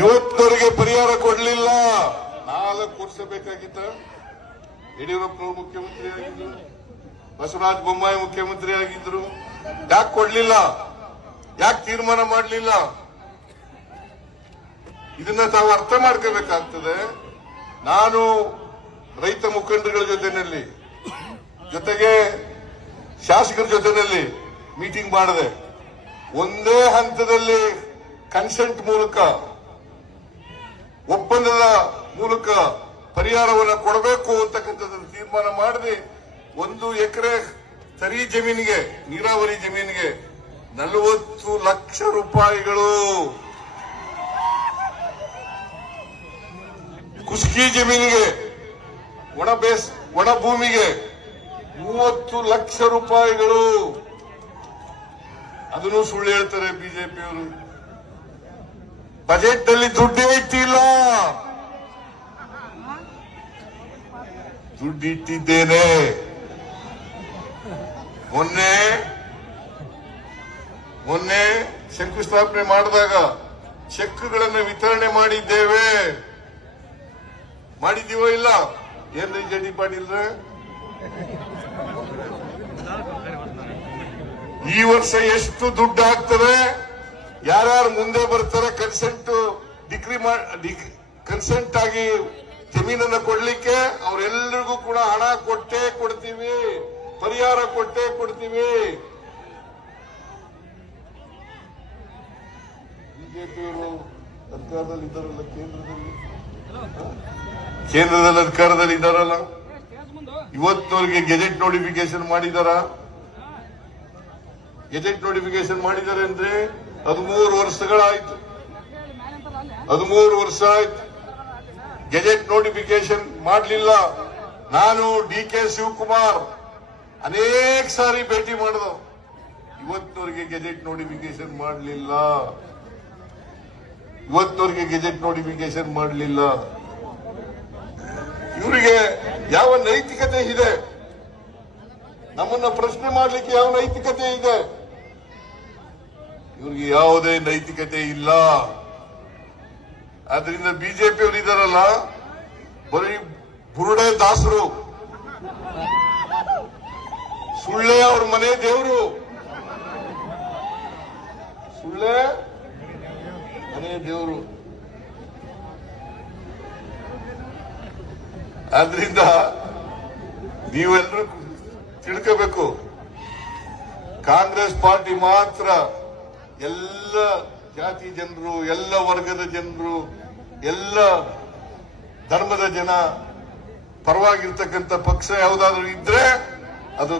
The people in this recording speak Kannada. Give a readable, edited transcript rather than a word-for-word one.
ಇವತ್ತವರಿಗೆ ಪರಿಹಾರ ಕೊಡಲಿಲ್ಲ. 4 ವರ್ಷ ಬೇಕಾಗಿತ್ತ. ಯಡಿಯೂರಪ್ಪ ಮುಖ್ಯಮಂತ್ರಿ ಆಗಿದ್ರು, ಬಸವರಾಜ ಬೊಮ್ಮಾಯಿ ಮುಖ್ಯಮಂತ್ರಿ ಆಗಿದ್ರು. ಯಾಕೆ ಕೊಡ್ಲಿಲ್ಲ? ಯಾಕೆ ತೀರ್ಮಾನ ಮಾಡಲಿಲ್ಲ? ಇದನ್ನ ತಾವು ಅರ್ಥ ಮಾಡ್ಕೋಬೇಕಾಗ್ತದೆ. ನಾನು ರೈತ ಮುಖಂಡರುಗಳ ಜೊತೆಗೆ ಶಾಸಕರ ಜೊತೆನಲ್ಲಿ ಮೀಟಿಂಗ್ ಮಾಡಿದೆ. ಒಂದೇ ಹಂತದಲ್ಲಿ ಕನ್ಸೆಂಟ್ ಮೂಲಕ, ಒಪ್ಪಂದದ ಮೂಲಕ ಪರಿಹಾರವನ್ನು ಕೊಡಬೇಕು ಅಂತಕ್ಕಂಥದ್ದನ್ನು ತೀರ್ಮಾನ ಮಾಡಿದೆ. 1 ಎಕರೆ ತರಿ ಜಮೀನಿಗೆ, ನೀರಾವರಿ ಜಮೀನಿಗೆ 40 ಲಕ್ಷ ರೂಪಾಯಿಗಳು, ಕುಸ್ಕಿ ಜಮೀನಿಗೆ, ಒಣ ಭೂಮಿಗೆ 30 ಲಕ್ಷ ರೂಪಾಯಿಗಳು. ಅದನ್ನು ಸುಳ್ಳು ಹೇಳ್ತಾರೆ ಬಿಜೆಪಿಯವರು. ಬಜೆಟ್ ನಲ್ಲಿ ದುಡ್ಡೇ ಇಟ್ಟಿಲ್ಲ. ದುಡ್ಡಿಟ್ಟಿದ್ದೇನೆ. ಮೊನ್ನೆ ಶಂಕುಸ್ಥಾಪನೆ ಮಾಡಿದಾಗ ಚೆಕ್ಗಳನ್ನು ವಿತರಣೆ ಮಾಡಿದ್ದೀವೋ ಇಲ್ಲ? ಏನ್ರಿ ಜಡಿ ಪಾಟೀಲ್ರ, ಈ ವರ್ಷ ಎಷ್ಟು ದುಡ್ಡು ಆಗ್ತದೆ? ಯಾರ್ಯಾರು ಮುಂದೆ ಬರ್ತಾರೆ ಕನ್ಸೆಂಟ್ ಆಗಿ ಜಮೀನನ್ನು ಕೊಡ್ಲಿಕ್ಕೆ, ಅವರೆಲ್ಲರಿಗೂ ಕೂಡ ಹಣ ಕೊಟ್ಟೇ ಕೊಡ್ತೀವಿ, ಪರಿಹಾರ ಕೊಟ್ಟೇ ಕೊಡ್ತೀವಿ. ಬಿಜೆಪಿಯವರು ಅಧಿಕಾರದಲ್ಲಿ ಇದ್ದಾರಲ್ಲ, ಕೇಂದ್ರದಲ್ಲಿ ಅಧಿಕಾರದಲ್ಲಿ ಇದ್ದಾರಲ್ಲ, ಇವತ್ತಿನವರೆಗೆ ಗೆಜೆಟ್ ನೋಟಿಫಿಕೇಶನ್ ಮಾಡಿದಾರ? ಗೆಜೆಟ್ ನೋಟಿಫಿಕೇಶನ್ ಮಾಡಿದ್ದಾರೆ ಅಂದ್ರೆ 13 ವರ್ಷಗಳಾಯ್ತು. 13 ವರ್ಷ ಆಯ್ತು ಗೆಜೆಟ್ ನೋಟಿಫಿಕೇಶನ್ ಮಾಡಲಿಲ್ಲ. ನಾನು DK ಶಿವಕುಮಾರ್ ಅನೇಕ ಸಾರಿ ಭೇಟಿ ಮಾಡಿದ. ಇವತ್ತಿನವರೆಗೆ ಗೆಜೆಟ್ ನೋಟಿಫಿಕೇಶನ್ ಮಾಡಲಿಲ್ಲ. ಇವರಿಗೆ ಯಾವ ನೈತಿಕತೆ ಇದೆ? ನಮ್ಮನ್ನ ಪ್ರಶ್ನೆ ಮಾಡಲಿಕ್ಕೆ ಯಾವ ನೈತಿಕತೆ ಇದೆ? ಇವ್ರಿಗೆ ಯಾವುದೇ ನೈತಿಕತೆ ಇಲ್ಲ. ಆದ್ರಿಂದ ಬಿಜೆಪಿಯವರು ಇದಾರಲ್ಲ, ಬರೀ ಬುರುಡೆ ದಾಸರು, ಸುಳ್ಳೆ ಅವ್ರ ಮನೆ ದೇವರು, ಸುಳ್ಳೆ ಮನೆ ದೇವರು. ಆದ್ರಿಂದ ನೀವೆಲ್ಲರೂ ತಿಳ್ಕೋಬೇಕು, ಕಾಂಗ್ರೆಸ್ ಪಾರ್ಟಿ ಮಾತ್ರ ಎಲ್ಲ ಜಾತಿ ಜನರು, ಎಲ್ಲ ವರ್ಗದ ಜನರು, ಎಲ್ಲ ಧರ್ಮದ ಜನ ಪರವಾಗಿರ್ತಕ್ಕಂಥ ಪಕ್ಷ ಯಾವುದಾದ್ರೂ ಇದ್ರೆ ಅದು